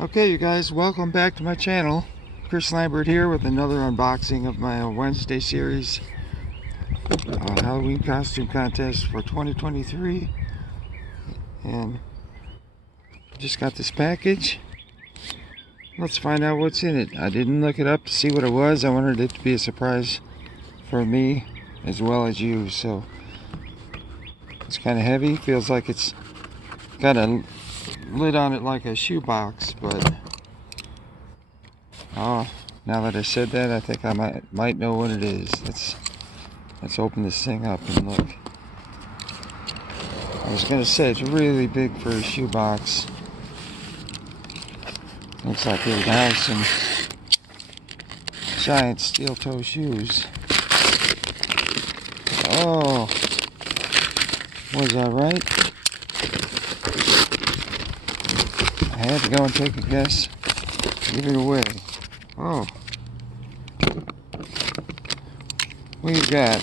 Okay, you guys, welcome back to my channel. Chris Lambert here with another unboxing of my Wednesday series Halloween costume contest for 2023. And just got this package. Let's find out what's in it. I didn't look it up to see what it was. I wanted it to be a surprise for me as well as you. So it's kind of heavy. Feels like it's got a lid on it like a shoebox, but now that I said that, I think I might know what it is. Let's open this thing up and look. I was gonna say it's really big for a shoebox. Looks like it would have some giant steel toe shoes. Oh, was I right? I had to go and take a guess. Give it away. Oh, we've got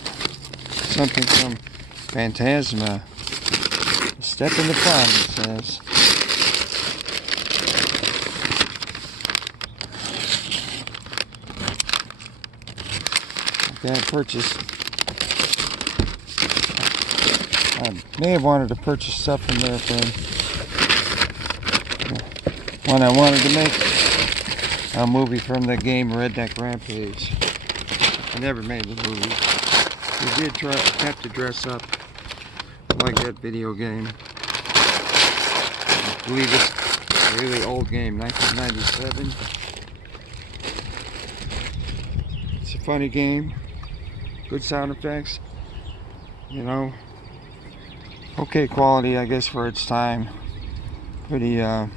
something from Phantasma. Step in the Fun, it says. Okay, I purchased. I may have wanted to purchase stuff from there from when I wanted to make a movie from the game Redneck Rampage. I never made the movie. We did have to dress up like that video game. I believe it's a really old game, 1997. It's a funny game. Good sound effects. You know, okay quality, I guess, for its time. Pretty, a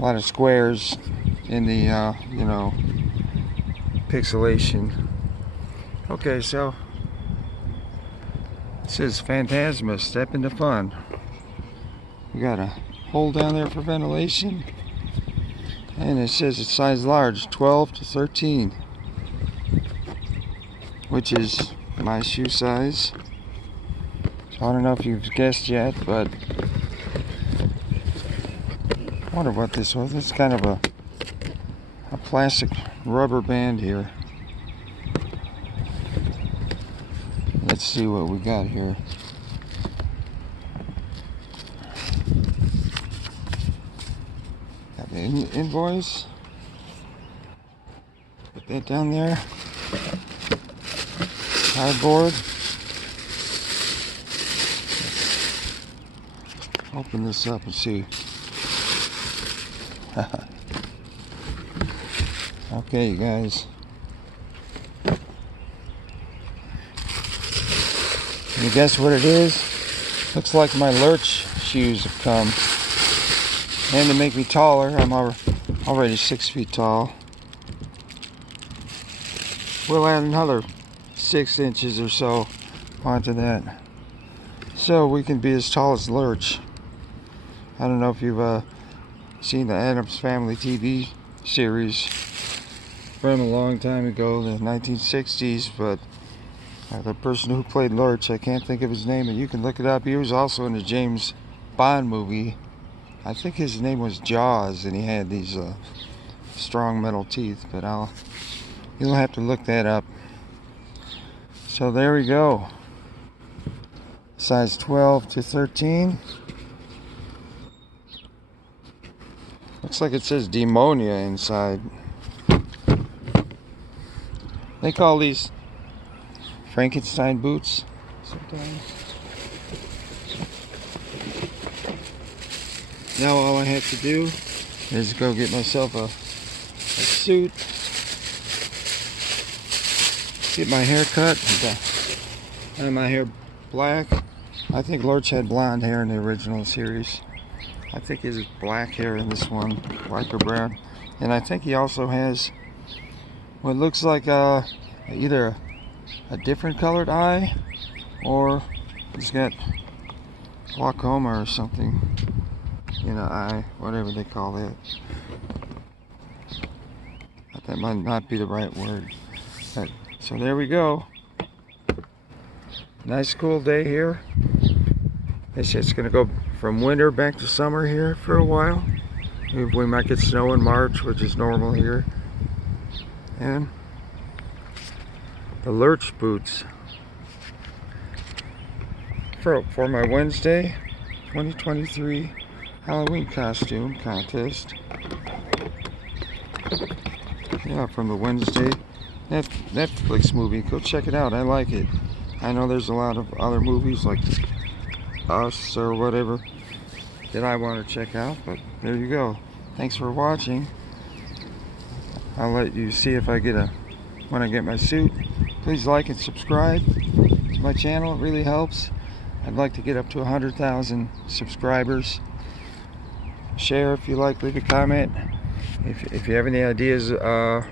lot of squares in the, you know, pixelation. Okay, so it says Phantasma, Step into Fun. We got a hole down there for ventilation, and it says it's size large, 12 to 13, which is my shoe size. So I don't know if you've guessed yet, but I wonder what this was. It's kind of a plastic rubber band here. Let's see what we got here. Got the invoice. Put that down there. Cardboard. Let's open this up and see. Okay, you guys. Can you guess what it is? Looks like my Lurch shoes have come. And to make me taller, I'm already 6 feet tall. We'll add another 6 inches or so onto that, so we can be as tall as Lurch. I don't know if you've seen the Addams Family TV series from a long time ago, the 1960s, but the person who played Lurch, I can't think of his name, and you can look it up. He was also in a James Bond movie. I think his name was Jaws, and he had these strong metal teeth, but you'll have to look that up. So there we go. Size 12 to 13. Looks like it says Demonia inside. They call these Frankenstein boots sometimes. Now all I have to do is go get myself a suit, get my hair cut, and my hair black. I think Lurch had blonde hair in the original series. I think he has black hair in this one, black or brown. And I think he also has what looks like either a different colored eye, or he's got glaucoma or something in an eye, whatever they call that. That might not be the right word. But, so there we go. Nice cool day here. They say it's going to go from winter back to summer here for a while. We might get snow in March, which is normal here. And the Lurch boots for my Wednesday 2023 Halloween costume contest. Yeah, from the Wednesday Netflix movie. Go check it out. I like it. I know there's a lot of other movies like Us or whatever that I want to check out, but there you go. Thanks for watching. I'll let you see if I get when I get my suit. Please like and subscribe to my channel. It really helps. I'd like to get up to 100,000 subscribers. Share if you like. Leave a comment. If you have any ideas or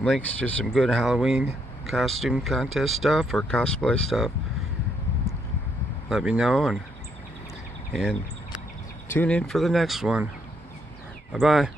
links to some good Halloween costume contest stuff or cosplay stuff, let me know, and tune in for the next one. Bye bye.